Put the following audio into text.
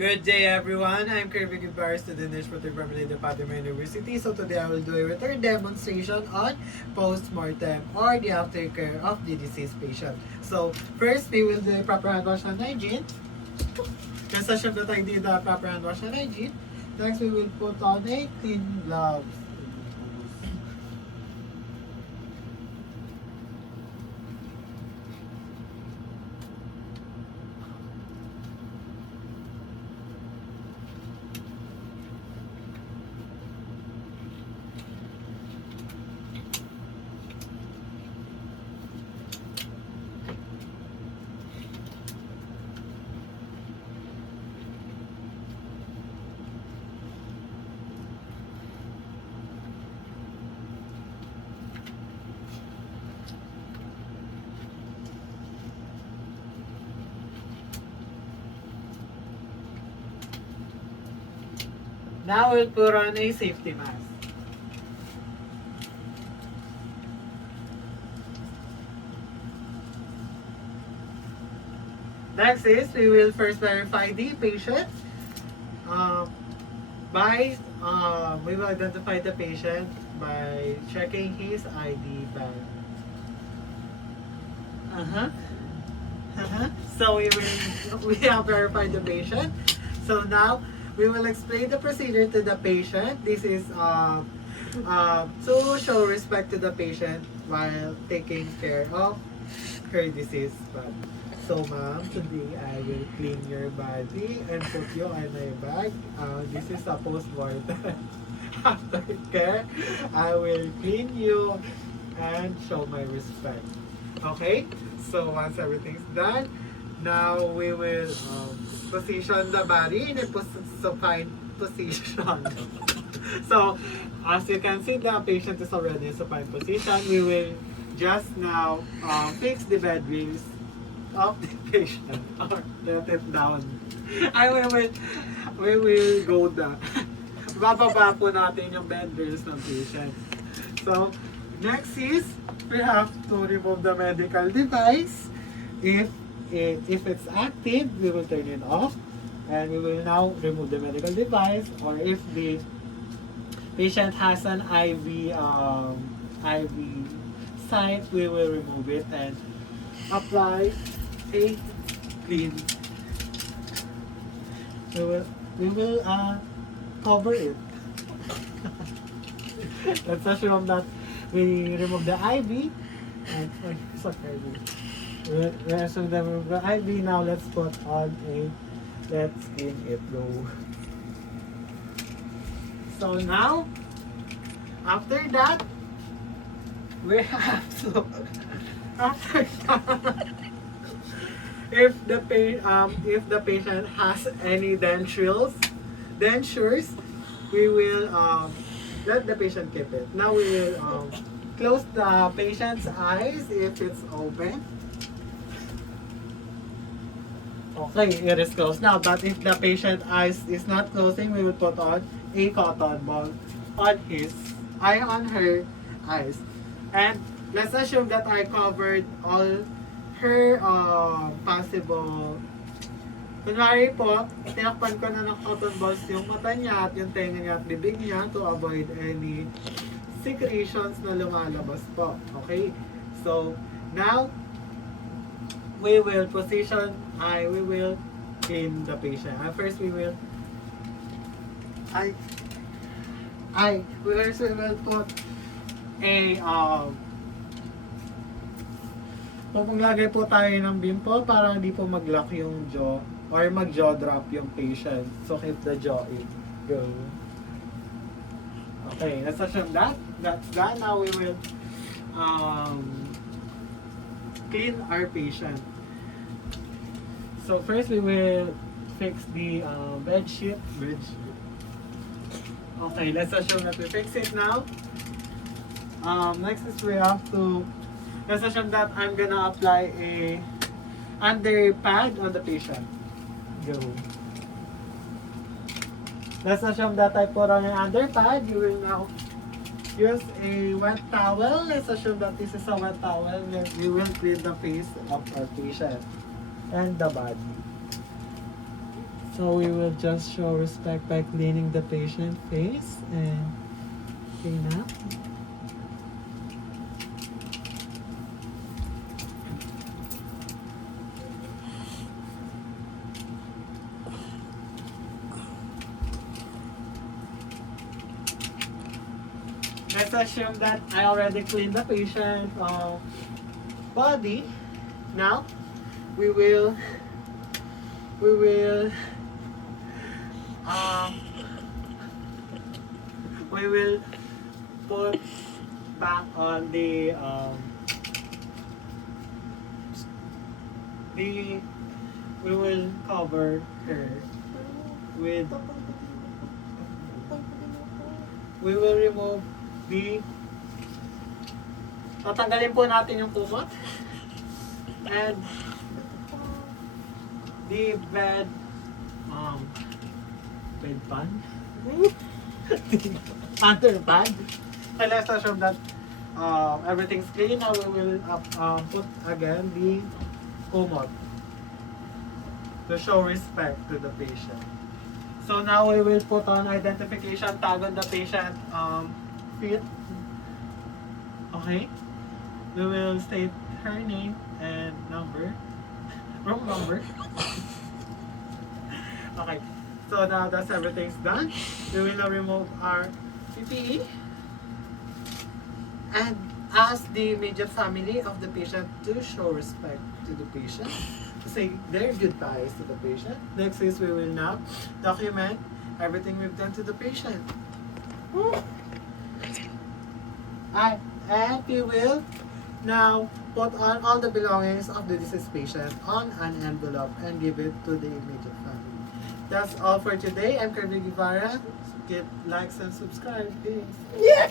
Good day everyone, I'm Kirby Gibar, student nurse from the Padre University. So today I will do a return demonstration on post-mortem or the aftercare of the deceased patient. So first we will do a proper hand wash and hygiene. Nasa siya na tayo dito proper hand wash and hygiene. Next we will put on a clean gloves. Now we'll put on a safety mask. Next is we will first verify the patient by we will identify the patient by checking his ID bag. So we have verified the patient. So now we will explain the procedure to the patient. This is to show respect to the patient while taking care of her disease body. So ma'am, today I will clean your body and put you in a bag. This is a post-mortem. After care, I will clean you and show my respect. Okay? So once everything's done, now we will position the body in a supine position. So as you can see, the patient is already in supine position. We will just now fix the bed wings of the patient or let it down. We will go down. Bababa po natin yung bed wings ng patient. So next is we have to remove the medical device. If it's active, we will turn it off, and we will now remove the medical device. Or if the patient has an IV site, we will remove it and apply a clean. We will cover it. Let's assume that we remove the IV and we assume that we remove the IV. Now let's put on let's clean it go. So now after that we have to after that if the patient has any dentures, we will let the patient keep it. Now we will close the patient's eyes if it's open. Okay, it is closed now. But if the patient eyes is not closing, we will put on a cotton ball on her eyes. And let's assume that I covered all her possible. Kunwari po, tinakpan ko na ng cotton balls yung mata niya at yung tenga niya at bibig niya to avoid any secretions na lumalabas po. Okay? So, now, we will clean the patient. First, we will put a maglagay po tayo ng bimple para hindi po mag-lock yung jaw or mag-jaw drop yung patient. So keep the jaw in. Go. Okay, let's assume that's done. Now we will clean our patient. So first we will fix the bed sheet. Okay, let's assume that we fix it now. Next is we have to, let's assume that I'm gonna apply a under pad on the patient. Go. Let's assume that I put on an under pad. You will now use a wet towel. Let's assume that this is a wet towel. Then we will clean the face of our patient and the body. So we will just show respect by cleaning the patient face and clean up. Let's assume that I already cleaned the patient body. Now we will um, we will put back on the we will cover her with we will remove the tatanggalin po natin yung kumot and the bed pan under pad. And let's assume that everything's clean. Now we will put again the kumot to show respect to the patient. So now we will put on identification tag on the patient feet. Okay. We will state her name and number. Room number. Okay. So now that's everything's done. We will now remove our PPE and ask the immediate family of the patient to show respect to the patient. To say their goodbyes to the patient. Next is we will now document everything we've done to the patient. And we will now put on all the belongings of the deceased patient on an envelope and give it to the immediate family. That's all for today. I'm Kirby Guevara. Give likes and subscribe, please. Yeah!